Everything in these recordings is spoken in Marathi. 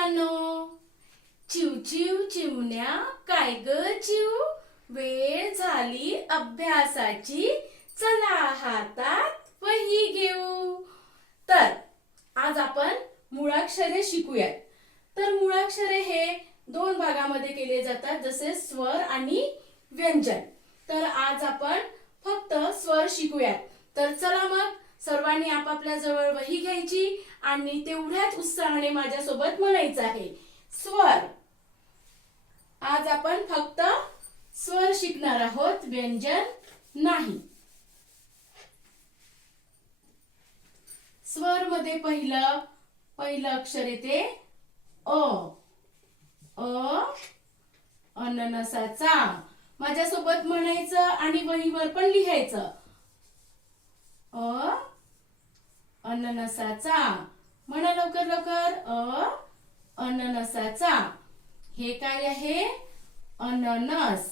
मुलांनो, चिव चिव चिमण्या काय ग चिव, वेळ झाली अभ्यासाची, चला हातात वही घेऊ. तर आज आपण मुळाक्षरे शिकूयात. तर मुळाक्षरे हे दोन भागामध्ये केले जातात, जसे स्वर आणि व्यंजन. तर आज आपण फक्त स्वर शिकूयात. तर चला मग सर्वांनी आपापल्या जवळ वही घ्यायची आणि तेवढ्याच उत्साहाने माझ्यासोबत म्हणायचं आहे, स्वर. आज आपण फक्त स्वर शिकणार आहोत, व्यंजन नाही. स्वर मध्ये पहिलं अक्षर येते अ. अ अननसाचा. माझ्यासोबत म्हणायचं आणि वहीवर पण लिहायचं. अ अननसाचा. म्हणा लवकर लवकर. अननसाचा. हे काय आहे? अननस.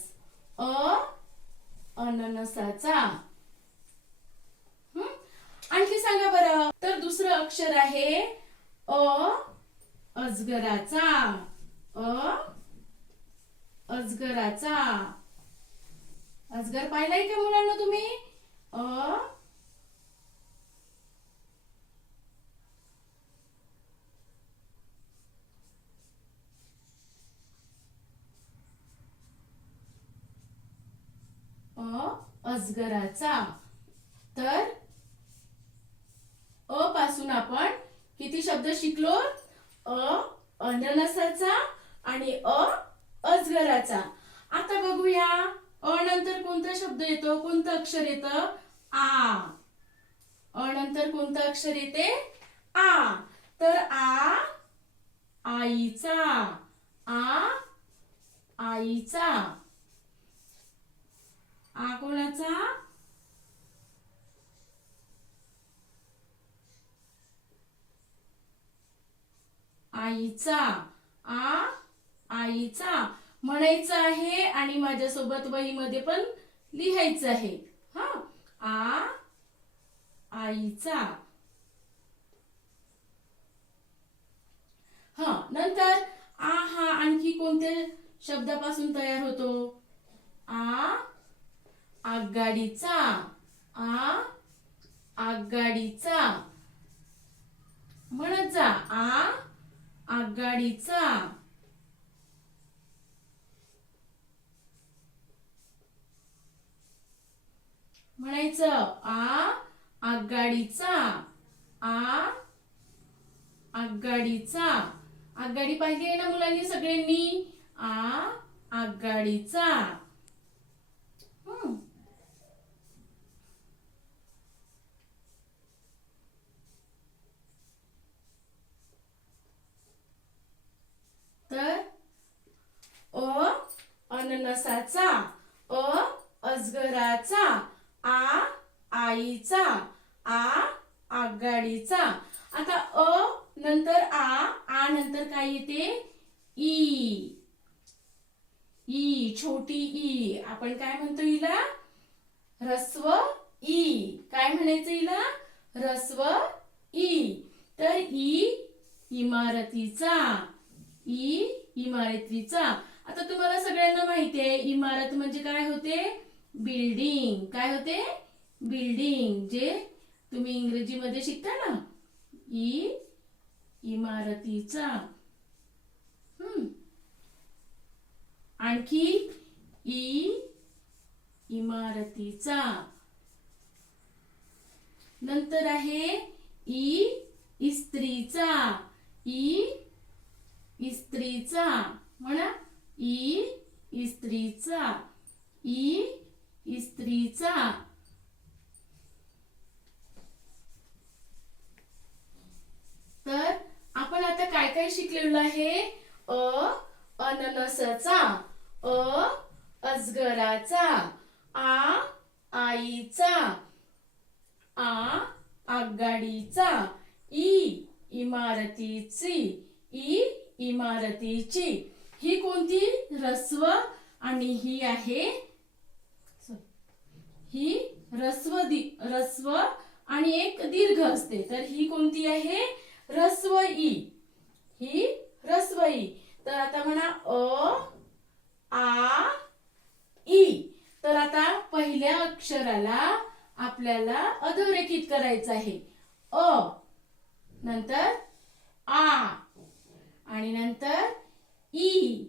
अननसाचा. आणखी सांगा बरं. तर दुसरं अक्षर आहे अजगराचा. अजगराचा. अजगर पाहिलाय का मुलांना तुम्ही? अजगराचा. तर अ पासून आपण किती शब्द शिकलो? अननसाचा आणि अजगराचा. आता बघूया अ नंतर कोणता शब्द येतो, कोणतं अक्षर येतं? आ. अ नंतर कोणतं अक्षर येते? आ. तर आईचा. आईचा. आ कोणाचा? आईचा. आईचा म्हणायचं आहे आणि माझ्यासोबत वहीमध्ये पण लिहायचं आहे. आईचा. नंतर आ हा आणखी कोणत्या शब्दापासून तयार होतो? आगगाडीचा. आगगाडीचा. म्हणत जा. आगगाडीचा. म्हणायचं आगगाडीचा. आगगाडीचा. आगगाडी पाहिली आहे ना मुलांनी सगळ्यांनी? आगगाडीचा. तर अननसाचा. अजगराचा. आईचा. आगगाडीचा. आता नंतर आ नंतर काय येते? ई. ई छोटी ई. आपण काय म्हणतो हिला? ह्रस्व ई. काय म्हणायचं हिला? ह्रस्व ई. तर इमारतीचा. इमारतीचा. आता तुम्हाला सगळ्यांना माहिती आहे इमारत म्हणजे काय होते? बिल्डिंग. काय होते? बिल्डिंग. जे तुम्ही इंग्रजीमध्ये शिकता ना. इमारतीचा. आणखी इमारतीचा. नंतर आहे इस्त्रीचा. इस्त्रीचा. म्हणा इस्त्रीचा. इस्त्रीचा. तर आपण आता काय काय शिकलेलो आहे? अननसाचा. अजगराचा. आईचा. आगगाडीचा. इमारतीची. इमारतीची. ही कोणती? ह्रस्व आणि ही आहे ही ह्रस्व आणि एक दीर्घ असते. तर ही कोणती आहे? ह्रस्व ई. ही ह्रस्व नंतर आ आणि नंतर ई,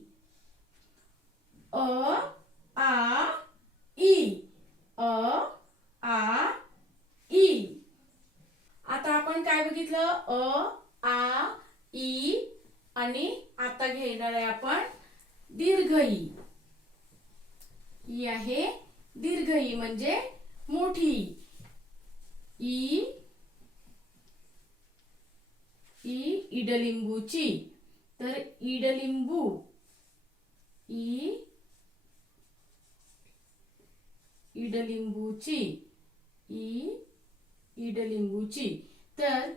अ आ ई, अ आ ई. आता आपण काय बघितलं? अ आ ई आणि आता घेणार आहे आपण दीर्घ ई. ई आहे दीर्घ ई म्हणजे मोठी ई. ई इडलिंबूची, तर इडलिंबू, ई इडलिंबूची, ई इडलिंबूची. तर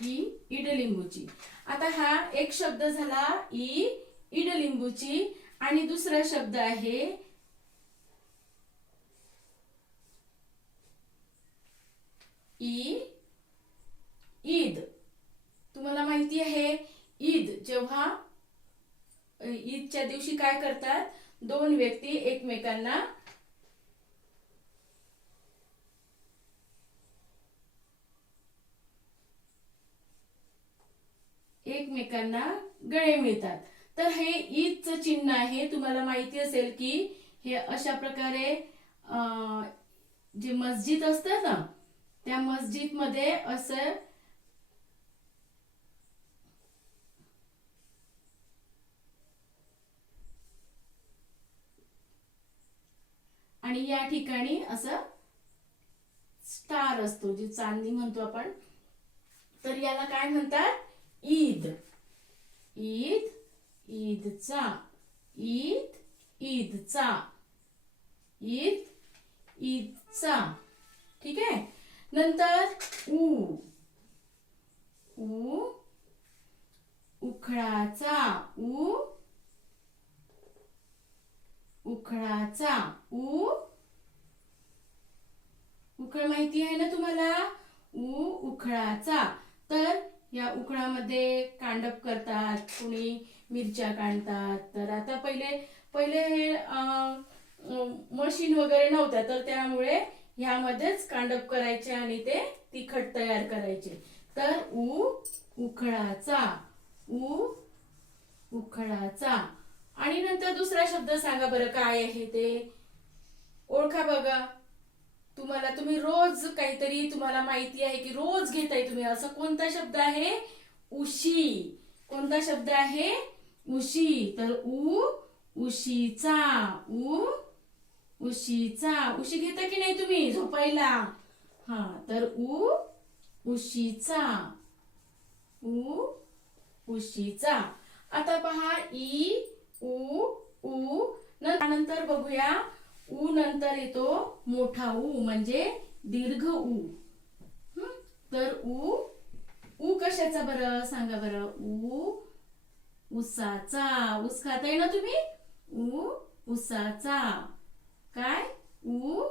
ई इडलिंबूची. आता हा एक शब्द झाला ई इडलिंबूची आणि दुसरा शब्द आहे ईद. तुम्हाला माहिती आहे ईद, जेव्हा ईदच्या दिवशी काय करतात? दोन व्यक्ती एकमेकांना गळे मिळतात. तर हे ईदचं चिन्ह आहे. तुम्हाला माहिती असेल की हे अशा प्रकारे जे मस्जिद असतं ना, त्या मस्जिद मध्ये असं आणि या ठिकाणी असं स्टार असतो, जे चांदणी म्हणतो आपण. तर याला काय म्हणतात? ईद. ईद ईदचा, ईद ईदचा, ईद ईदचा. ठीक आहे. नंतर ऊ, ऊ उखळाचा, ऊ उखळाचा, ऊ उखळ माहिती आहे ना तुम्हाला? ऊ उखळाचा. तर या उखळामध्ये कांडप करतात, कुणी मिरच्या काढतात. तर आता पहिले हे मशीन वगैरे नव्हत्या, तर त्यामुळे ह्यामध्येच कांडप करायचे आणि ते तिखट तयार करायचे. तर ऊ उखळाचा, ऊ उखळाचा. आणि नंतर दुसरा शब्द सांगा बरं, काय आहे ते ओळखा बघा. तुम्ही रोज काहीतरी तुम्हाला माहिती आहे की रोज घेताय तुम्ही, असं कोणता शब्द आहे? उशी. कोणता शब्द आहे? उशी. तर ऊ उशीचा, ऊ उशीचा. उशी घेता की नाही तुम्ही झोपायला? हा, तर ऊ उशीचा, ऊ उशीचा. आता पहा ई ऊ नंतर बघूया. ऊ नंतर येतो मोठा ऊ म्हणजे दीर्घ ऊ. तर ऊ कशाचा बरं सांगा बरं? ऊ उसाचा. ऊस खाताय ना तुम्ही? ऊ उसाचा. काय? ऊ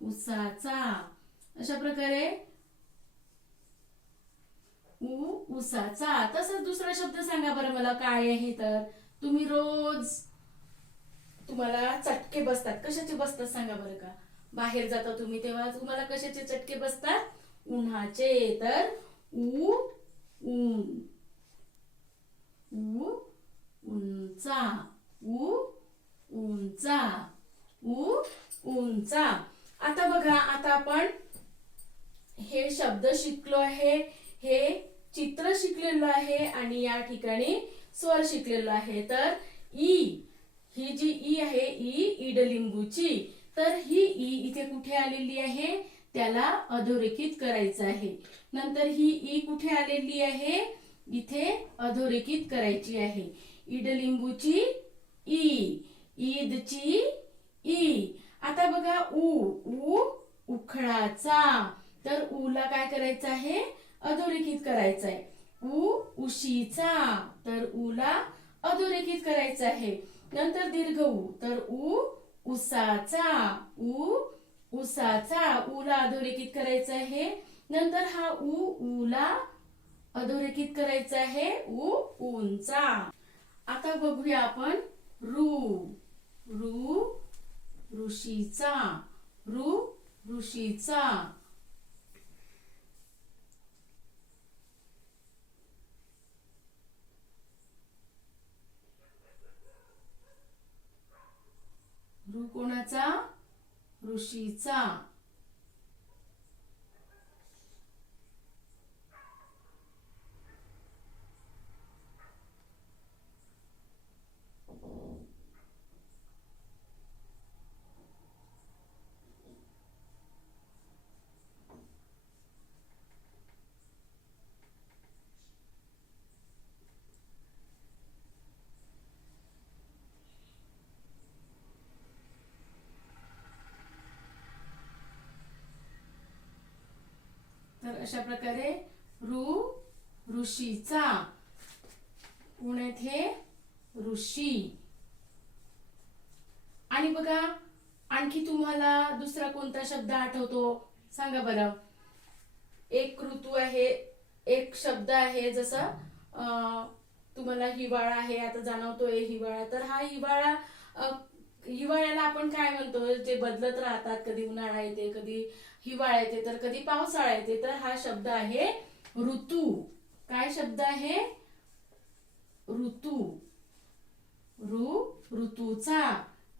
उसाचा. अशा प्रकारे ऊ उसाचा. तसंच दुसरा शब्द सांगा बरं मला, काय आहे? तर तुम्ही रोज तुम्हाला चटके बसतात. कशाचे बसतात सांगा बरं का? बाहेर जाता तुम्ही तेव्हा तुम्हाला कशाचे चटके बसतात? उन्हाचे. तर ऊ ऊन, ऊ उंचा, ऊ उंचा, ऊ उंचा. आता बघा, आता आपण हे शब्द शिकलो आहे, हे चित्र शिकलेलो आहे आणि या ठिकाणी स्वर शिकलेलो आहे. तर ई, ही जी ई आहे ई इडलिंबूची. तर ही ई इथे कुठे आलेली आहे? त्याला अधोरेखित करायचं आहे. नंतर ही ई कुठे आलेली आहे? इथे अधोरेखित करायची आहे. इडलिंबूची ई, ईदची ई. आता बघा ऊ उखळाचा. तर ऊला काय करायचं आहे? अधोरेखित करायचं आहे. ऊ उशीचा. तर ऊला अधोरेखित करायचं आहे. नंतर दीर्घ ऊ. तर ऊ उसाचा, ऊ उसाचा. ऊला अधोरेखित करायचं आहे. नंतर हा ऊला अधोरेखित करायचा आहे. ऊ उंचा. बघूया आपण ऋ ऋ ऋषीचा ऋ ऋषीचा. ऋ कोणाचा? ऋषीचा. तर अशा प्रकारे ऋ ऋषीचा. कोण आहेत हे? ऋषी. आणि बघा आणखी तुम्हाला दुसरा कोणता शब्द आठवतो सांगा बरं. एक ऋतू आहे, एक शब्द आहे, जसं तुम्हाला हिवाळा आहे, आता जाणवतोय हिवाळा. तर हा हिवाळा, हिवाळ्याला आपण काय म्हणतो? जे बदलत राहतात, कधी उन्हाळा येते, कधी हिवाळा येते, तर कधी पावसाळा येते. तर हा शब्द आहे ऋतू. काय शब्द आहे? ऋतू. ऋतूचा.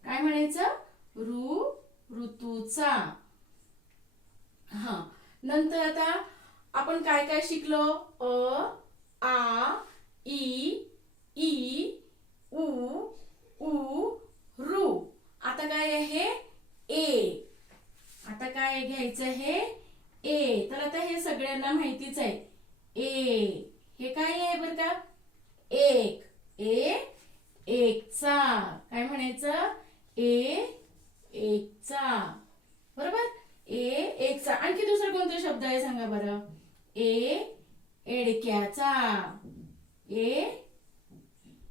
काय म्हणायचं? ऋतूचा. हा. नंतर आता आपण काय काय शिकलो? अ, आ, ई, उ, ऋ. आता काय आहे? ए. आता काय घ्यायचं आहे? ए. तर आता हे सगळ्यांना माहितीच आहे. ए हे काय आहे बरं का? एक. एकचा. काय म्हणायचं? एकचा. बरोबर? एकचा. आणखी दुसरा कोणता शब्द आहे सांगा बरं. एडक्याचा.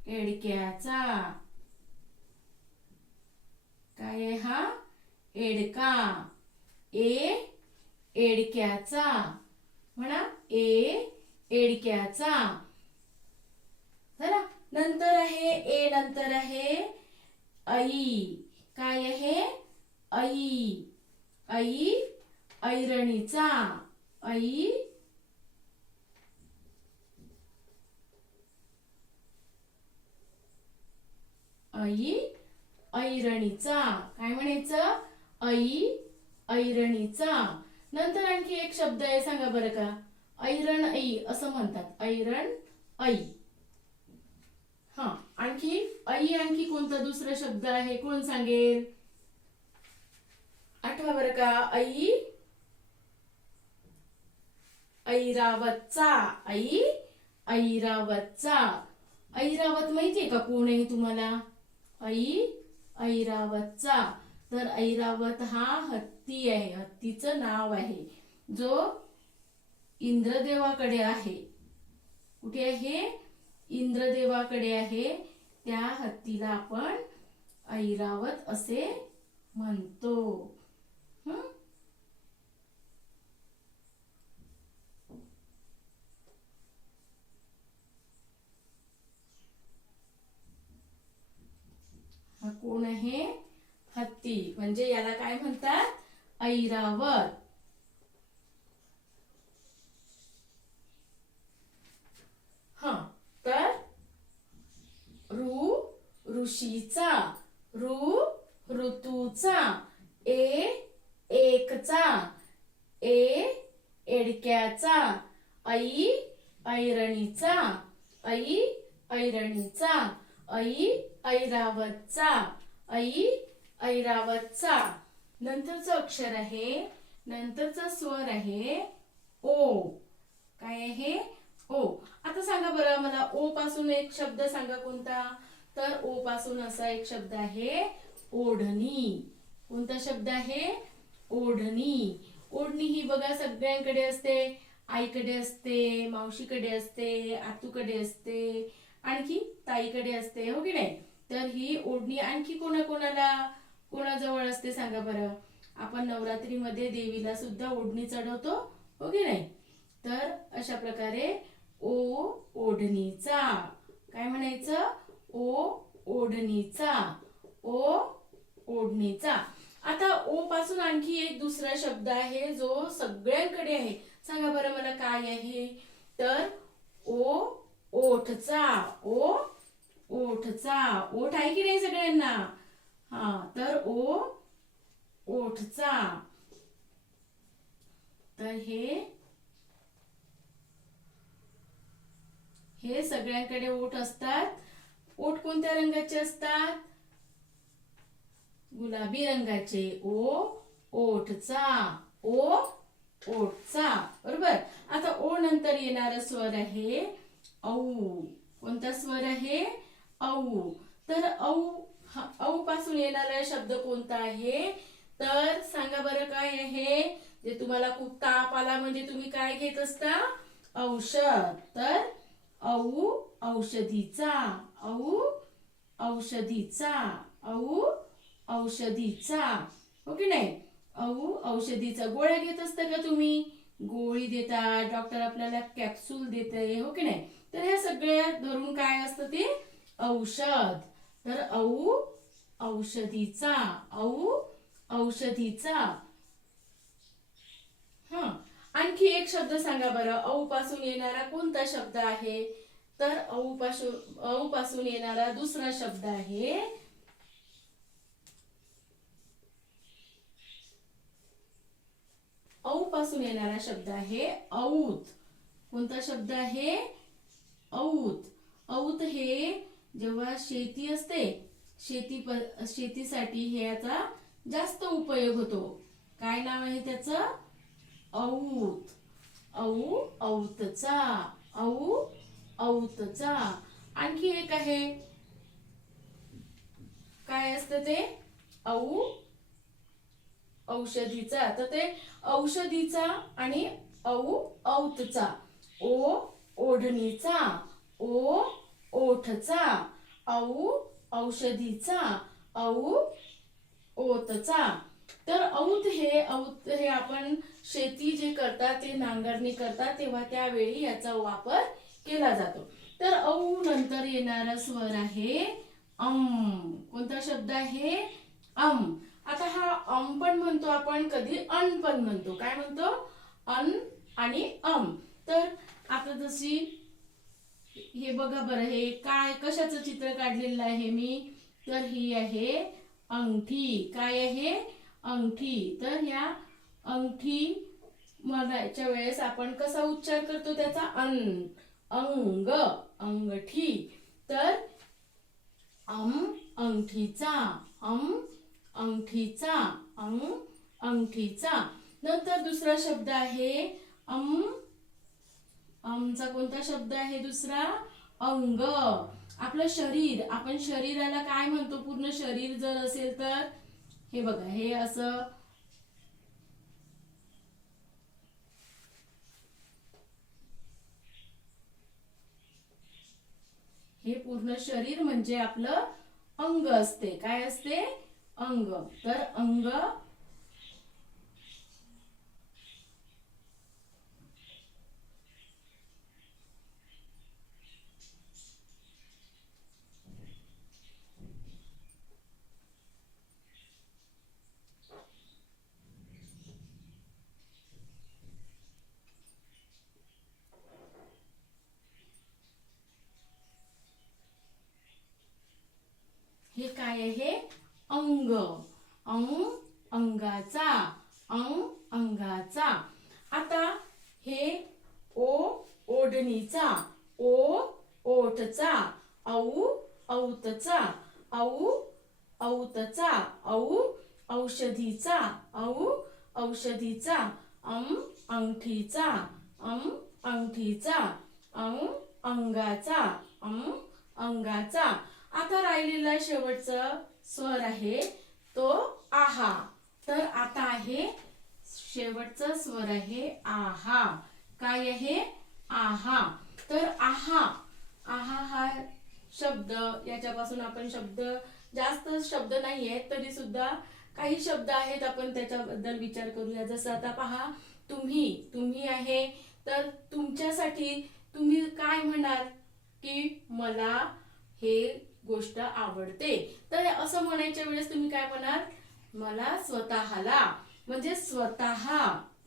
एडक्याचा. काय आहे हा? एडका. एडक्याचा. म्हणा एडक्याचा. चला. नंतर आहे नंतर आहे आई. काय आहे? आई. ऐरणीचा. ऐरणीचा. काय म्हणायचं? ऐरणीचा. नंतर आणखी एक शब्द आहे सांगा बरं का. ऐरण आई असं म्हणतात. ऐरण आई. हा. आणखी आणखी कोणता दुसरा शब्द आहे? कोण सांगेल? आठवा बरं का. ऐरावतचा. ऐरावतचा. ऐरावत माहितीये का कोण आहे तुम्हाला? ऐरावतचा. तर ऐरावत हा हत्ती आहे. हत्तीचं नाव आहे, जो इंद्रदेवाकडे आहे. कुठे आहे? इंद्रदेवाकडे आहे. त्या हत्तीला आपण ऐरावत असे म्हणतो. हा कोण आहे? हत्ती. म्हणजे याला काय म्हणतात? ऐरावत. हा. तर ऋषीचा. ऋतूचा. एकचा. एडक्याचा. ऐरणीचा. ऐरावतचा. ऐरावतचा. नंतरचं अक्षर आहे, नंतरचा स्वर आहे ओ. काय आहे? ओ. आता सांगा बरं मला, ओ पासून एक शब्द सांगा कोणता. तर ओ पासून असा एक शब्द आहे ओढणी. कोणता शब्द आहे? ओढणी. ओढणी ही बघा सगळ्यांकडे असते. आईकडे असते, मावशीकडे असते, आतूकडे असते, आणखी ताईकडे असते, हो की नाही. तर ही ओढणी आणखी कोणाजवळ असते सांगा बरं. आपण नवरात्रीमध्ये देवीला सुद्धा ओढणी चढवतो, हो की नाही. तर अशा प्रकारे ओढणीचा. काय म्हणायचं? ओ ओढणीचा, ओ ओढणीचा. आता ओ पासून आणखी एक दुसरा शब्द आहे जो सगळ्यांकडे आहे. सांगा बरं मला काय आहे? तर ओ ओठचा, ओ ओठचा. ओठ आहे की नाही सगळ्यांना? हा, तर ओ ओठचा. तर हे सगळ्यांकडे ओठ असतात. ओठ कोणत्या रंगाचे असतात? गुलाबी रंगाचे. ओ ओठचा, ओ ओठचा. बरोबर. आता ओ नंतर येणारा स्वर आहे औ. कोणता स्वर आहे? औ. तर औ पासून येणारा शब्द कोणता आहे? तर सांगा बरं काय आहे? जे तुम्हाला खूप ताप आला म्हणजे तुम्ही काय घेत असता? औषध. तर औ औषधीचा, औ औषधीचा, औ औषधीचा. हो की नाही? औ औषधीचा. गोळ्या घेत असता का तुम्ही? गोळी देतात डॉक्टर, आपल्याला कॅप्सूल देते. हो की नाही? तर ह्या सगळ्या धरून काय असतं ते? औषध. तर औ औषधीचा, औ औषधीचा. हा, आणखी एक शब्द सांगा बरं. औ पासून येणारा कोणता शब्द आहे? तर औ पासून येणारा दुसरा शब्द आहे औ पासून येणारा शब्द आहे औत. कोणता शब्द आहे? औत. औत हे जेव्हा शेती असते, शेतीसाठी हे याचा जास्त उपयोग होतो. काय नाव आहे त्याचं? औत. औ औतचा, औ औतचा. आणखी एक आहे, काय असतं ते? औ औषधीचा. तर ते औषधीचा आणि औ औतचा. ओ ओढणीचा, ओ ओठचा, औ औषधीचा, औ ओतचा. तर औत हे आपण शेती जे करतात, ते नांगरणी करतात तेव्हा त्यावेळी याचा वापर केला जातो. तर औ नंतर येणारा स्वर आहे कोणता शब्द आहे? आता हा पण म्हणतो आपण, कधी अन पण म्हणतो. काय म्हणतो? अन आणि तर आता जशी हे बघा बरं, हे काय कशाचं चित्र काढलेलं आहे मी? तर ही आहे अंगठी. काय आहे? अंगठी. तर या अंगठी म्हणायच्या वेळेस आपण कसा उच्चार करतो त्याचा? अंग, अंगठी. तर अंगठीचा, अंगठीचा, अंगठीचा. नंतर दुसरा शब्द आहे चा कोणता शब्द आहे दुसरा? अंग. आपलं शरीर. आपण शरीराला काय म्हणतो? पूर्ण शरीर जर असेल तर हे बघा, हे असं हे पूर्ण शरीर म्हणजे आपलं अंग असते. काय असते? अंग. तर अंग हे काय आहे? अंग. अंगाचा, अंगाचा. आता हे ओ ओढणीचा, ओ ओठचा, औ औतचा, औ औतचा, औ औषधीचा, औ औषधीचा, अंगठीचा, अंगठीचा, अंगाचा, अंगाचा. आता राहिलेला शेवटचा स्वर आहे तो आहा. तर आता आहे शेवटचा स्वर आहे आहा. काय आहे? आहा. तर आहा, आहा हा शब्द, याच्यापासून आपण जास्त शब्द नाही आहेत तरी सुद्धा काही शब्द आहेत, आपण त्याच्याबद्दल विचार करूया. जसं आता पहा, तुम्ही आहे, तर तुमच्यासाठी तुम्ही काय म्हणाल? की मला हे गोष्ट आवडते. तर असं म्हणायच्या वेळेस तुम्ही काय म्हणाल? मला स्वतःला, म्हणजे स्वतः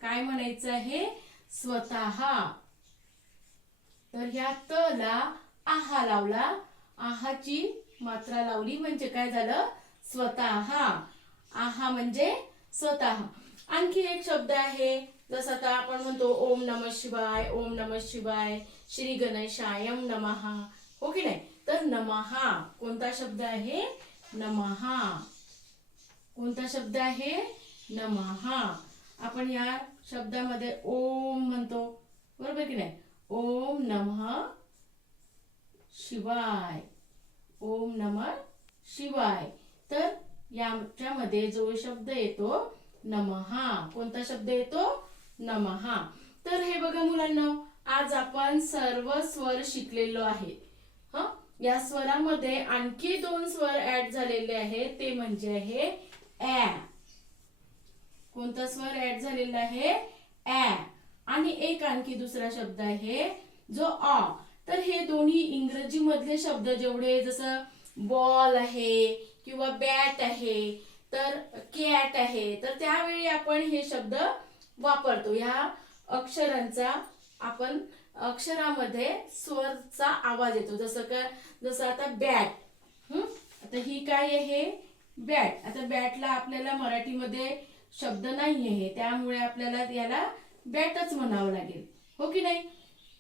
काय म्हणायचं आहे? स्वतः. तर ह्या त ला आहा लावला, आहाची मात्रा लावली म्हणजे काय झालं? स्वतः. आहा म्हणजे स्वतः. आणखी एक शब्द आहे, जसं आता आपण म्हणतो ओम नमः शिवाय, ओम नमः शिवाय, श्री गणेशायम नमः, हो की नाही? तर नमः कोणता शब्द आहे? नमः. कोणता शब्द आहे? नमः. आपण या शब्दामध्ये ओम म्हणतो, बरोबर की नाही? ओम नमः शिवाय, ओम नमः शिवाय. तर याच्यामध्ये जो शब्द येतो नमः, कोणता शब्द येतो? नमः. तर हे बघा मुलांना, आज आपण सर्व स्वर शिकलेलो आहे. या स्वरामध्ये आणखी 2 स्वर ऍड झालेले आहेत, ते म्हणजे आहे ऍ. कोणता स्वर ऍड झालेला आहे? ऍ. आणि एक आणखी दुसरा शब्द आहे जो अ. तर हे दोन्ही इंग्रजी मधले शब्द जेवढे, जसं बॉल आहे किंवा बॅट आहे, तर कॅट आहे, तर त्यावेळी आपण हे शब्द वापरतो. ह्या अक्षरांचा आपण अक्षरामध्ये स्वरचा आवाज येतो. जसं आता बॅट. आता ही काय आहे? बॅट. आता बॅटला आपल्याला मराठीमध्ये शब्द नाही आहे, त्यामुळे आपल्याला याला बॅटच म्हणावं लागेल, हो की नाही?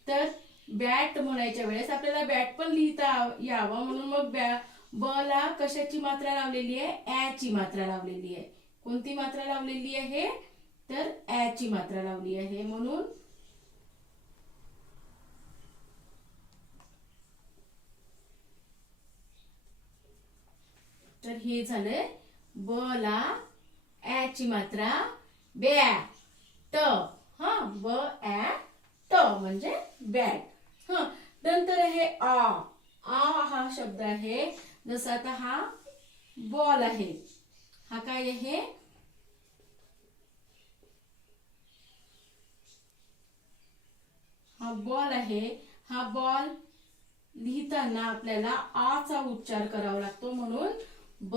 तर बॅट म्हणायच्या वेळेस आपल्याला बॅट पण लिहिता यावं म्हणून मग ब ला कशाची मात्रा लावलेली आहे? ऍ ची मात्रा लावलेली आहे. कोणती मात्रा लावलेली आहे? तर ऍ ची मात्रा लावली आहे. म्हणून तर हे झालंय ब ला ऍ ची मात्रा, बॅट. ब ऍ ट म्हणजे बॅट. नंतर आहे आ. आ हा शब्द आहे, जसं आता हा बॉल आहे, हा काय आहे? हा बॉल आहे. हा बॉल लिहिताना आपल्याला आ चा उच्चार करावा लागतो, म्हणून ब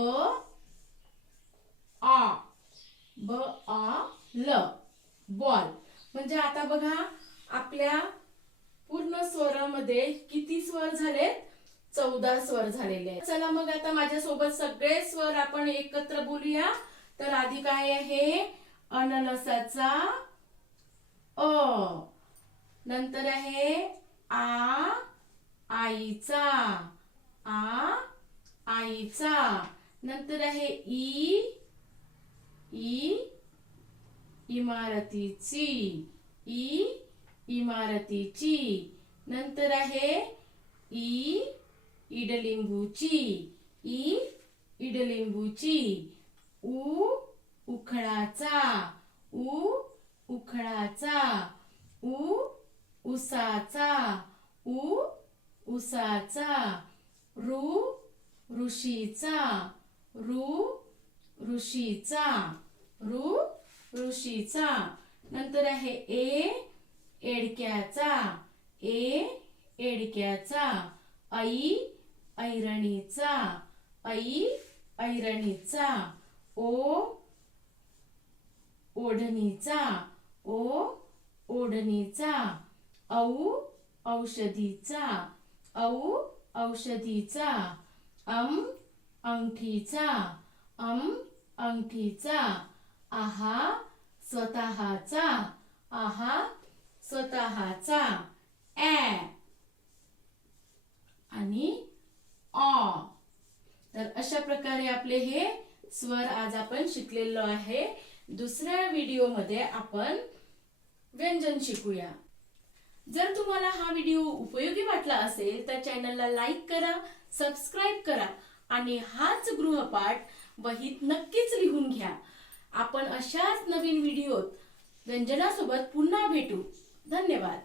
आ, ब आ ल, बॉल. म्हणजे आता बघा आपल्या पूर्ण स्वरामध्ये किती स्वर झालेत? 14 स्वर झालेले आहेत. चला मग आता माझ्या सोबत सगळे स्वर आपण एकत्र बोलूया. तर आधी काय आहे? अननसाचा अ. नंतर आहे आ, आईचा, आ, आईचा. नंतर आहे ई, ई, इमारतीची, ई, इमारतीची. नंतर आहे ई, इडलिंबूची, ई, इडलिंबूची. उ, उखळाचा, उ, उखळाचा. उ, उसाचा, उ, उसाचा. ऋ, ऋषीचा, ऋ, ऋषीचा, ऋ, ऋषीचा. नंतर आहे ए, एडक्याचा, ए, एडक्याचा. ऐ, ऐरणीचा, ऐ, ऐरणीचा. ओ, ओढणीचा, ओ, ओढणीचा. औ, औषधीचा, औ, औषधीचा. अंगठीचा, अंगठीचा. आहा, स्वतःचा, आहा, स्वतःचा. ऍ आणि ऑ. तर अशा प्रकारे आपले हे स्वर आज आपण शिकलेलो आहे. दुसऱ्या व्हिडिओमध्ये आपण व्यंजन शिकूया. जर तुम्हाला हा व्हिडिओ उपयोगी वाटला असेल तर चॅनलला लाईक करा, सबस्क्राईब करा आणि हाच गृहपाठ वहीत नक्कीच लिहून घ्या. आपण अशाच नवीन व्हिडिओत व्यंजनासोबत पुन्हा भेटू. धन्यवाद.